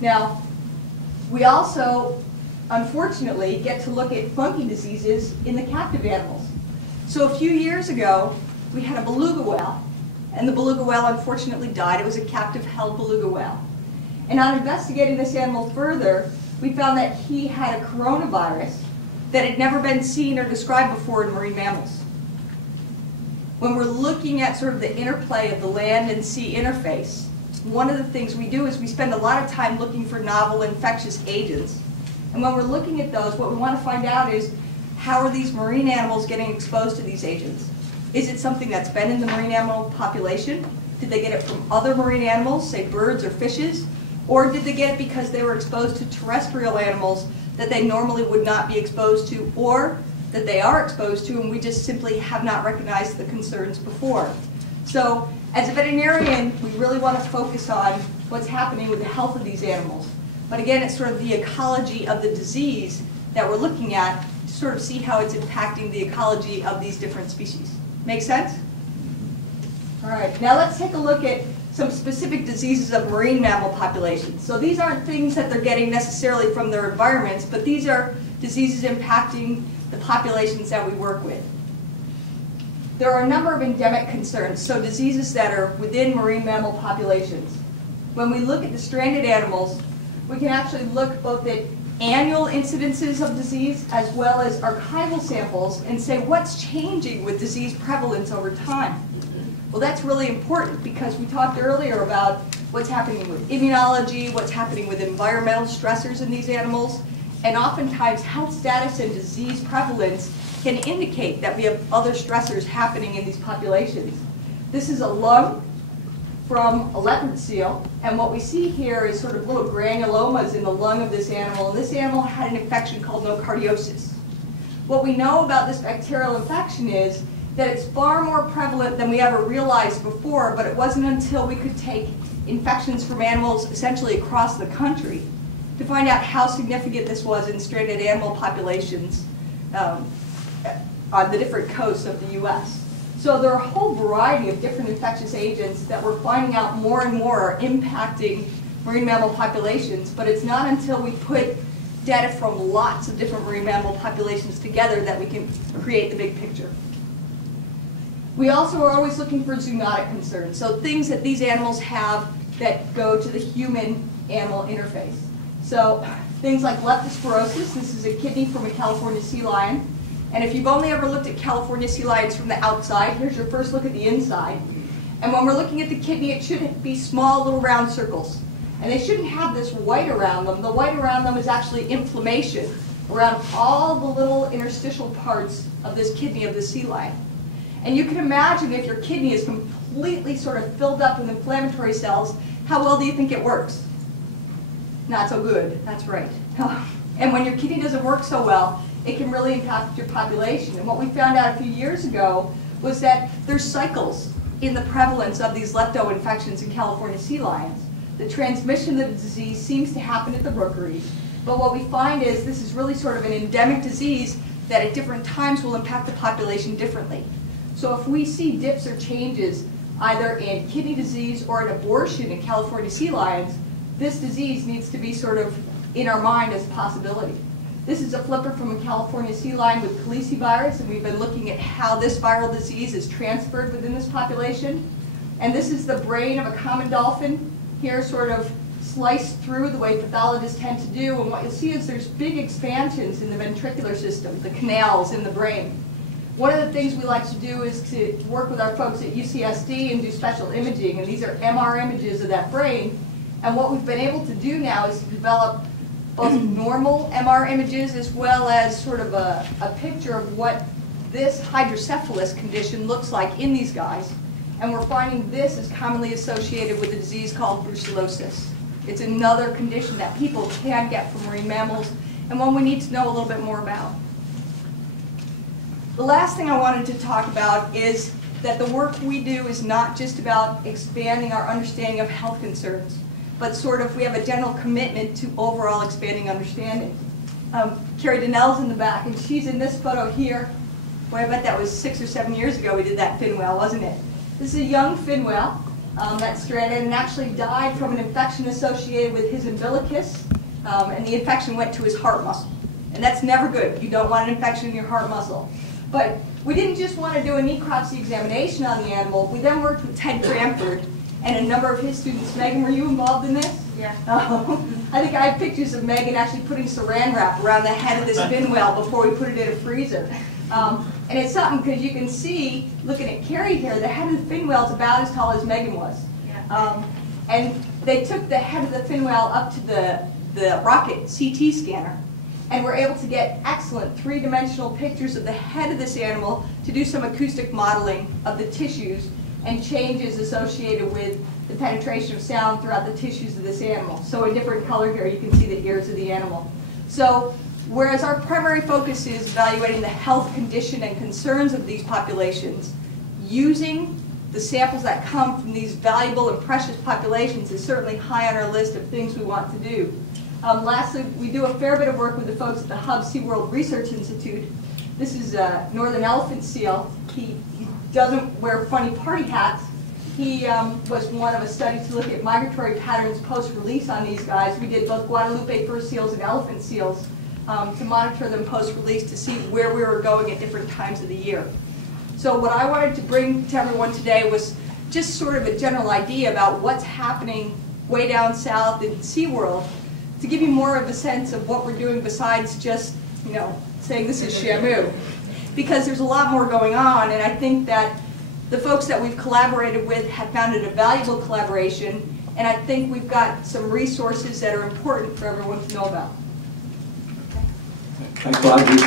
Now, we also, unfortunately, get to look at funky diseases in the captive animals. So a few years ago, we had a beluga whale, and the beluga whale unfortunately died. It was a captive-held beluga whale. And on investigating this animal further, we found that he had a coronavirus that had never been seen or described before in marine mammals. When we're looking at sort of the interplay of the land and sea interface, one of the things we do is we spend a lot of time looking for novel infectious agents. And when we're looking at those, what we want to find out is, how are these marine animals getting exposed to these agents? Is it something that's been in the marine animal population? Did they get it from other marine animals, say birds or fishes? Or did they get it because they were exposed to terrestrial animals that they normally would not be exposed to, or that they are exposed to and we just simply have not recognized the concerns before? So as a veterinarian, we really want to focus on what's happening with the health of these animals. But again, it's sort of the ecology of the disease that we're looking at to sort of see how it's impacting the ecology of these different species. Make sense? All right, now let's take a look at some specific diseases of marine mammal populations. So these aren't things that they're getting necessarily from their environments, but these are diseases impacting the populations that we work with. There are a number of endemic concerns, so diseases that are within marine mammal populations. When we look at the stranded animals, we can actually look both at annual incidences of disease as well as archival samples and say what's changing with disease prevalence over time. Well, that's really important because we talked earlier about what's happening with immunology, what's happening with environmental stressors in these animals, and oftentimes health status and disease prevalence can indicate that we have other stressors happening in these populations. This is a lung from a leopard seal, and what we see here is sort of little granulomas in the lung of this animal, and this animal had an infection called nocardiosis. What we know about this bacterial infection is that it's far more prevalent than we ever realized before, but it wasn't until we could take infections from animals essentially across the country to find out how significant this was in stranded animal populations on the different coasts of the US. So there are a whole variety of different infectious agents that we're finding out more and more are impacting marine mammal populations, but it's not until we put data from lots of different marine mammal populations together that we can create the big picture. We also are always looking for zoonotic concerns, so things that these animals have that go to the human-animal interface. So things like leptospirosis, this is a kidney from a California sea lion. And if you've only ever looked at California sea lions from the outside, here's your first look at the inside. And when we're looking at the kidney, it should be small little round circles. And they shouldn't have this white around them. The white around them is actually inflammation around all the little interstitial parts of this kidney of the sea lion. And you can imagine if your kidney is completely sort of filled up with inflammatory cells, how well do you think it works? Not so good, that's right. And when your kidney doesn't work so well, it can really impact your population. And what we found out a few years ago was that there's cycles in the prevalence of these lepto infections in California sea lions. The transmission of the disease seems to happen at the rookeries, but what we find is this is really sort of an endemic disease that at different times will impact the population differently. So if we see dips or changes either in kidney disease or an abortion in California sea lions, this disease needs to be sort of in our mind as a possibility. This is a flipper from a California sea lion with calicivirus, and we've been looking at how this viral disease is transferred within this population. And this is the brain of a common dolphin, here sort of sliced through the way pathologists tend to do. And what you'll see is there's big expansions in the ventricular system, the canals in the brain. One of the things we like to do is to work with our folks at UCSD and do special imaging, and these are MR images of that brain. And what we've been able to do now is to develop both normal MR images as well as sort of a picture of what this hydrocephalus condition looks like in these guys. And we're finding this is commonly associated with a disease called brucellosis. It's another condition that people can get from marine mammals and one we need to know a little bit more about. The last thing I wanted to talk about is that the work we do is not just about expanding our understanding of health concerns, but sort of we have a general commitment to overall expanding understanding. Carrie Donnell's in the back, and she's in this photo here. Boy, I bet that was 6 or 7 years ago we did that fin whale, wasn't it? This is a young fin whale. that stranded and actually died from an infection associated with his umbilicus, and the infection went to his heart muscle. And that's never good. You don't want an infection in your heart muscle. But we didn't just want to do a necropsy examination on the animal. We then worked with Ted Cranford and a number of his students. Megan, were you involved in this? Yeah. I think I have pictures of Megan actually putting saran wrap around the head of this fin whale before we put it in a freezer. And it's something because you can see, looking at Carrie here, the head of the fin whale is about as tall as Megan was. Yeah. And they took the head of the fin whale up to the rocket CT scanner and were able to get excellent three-dimensional pictures of the head of this animal to do some acoustic modeling of the tissues and changes associated with the penetration of sound throughout the tissues of this animal. So in different color here, you can see the ears of the animal. So whereas our primary focus is evaluating the health condition and concerns of these populations, using the samples that come from these valuable and precious populations is certainly high on our list of things we want to do. Lastly, we do a fair bit of work with the folks at the Hub SeaWorld Research Institute. This is a northern elephant seal. He doesn't wear funny party hats. He was one of a study to look at migratory patterns post-release on these guys. We did both Guadalupe fur seals and elephant seals to monitor them post-release to see where we were going at different times of the year. So what I wanted to bring to everyone today was just sort of a general idea about what's happening way down south in SeaWorld, to give you more of a sense of what we're doing besides just, saying this is Shamu. Because there's a lot more going on, and I think that the folks that we've collaborated with have found it a valuable collaboration, and I think we've got some resources that are important for everyone to know about. Thanks a lot, Judy.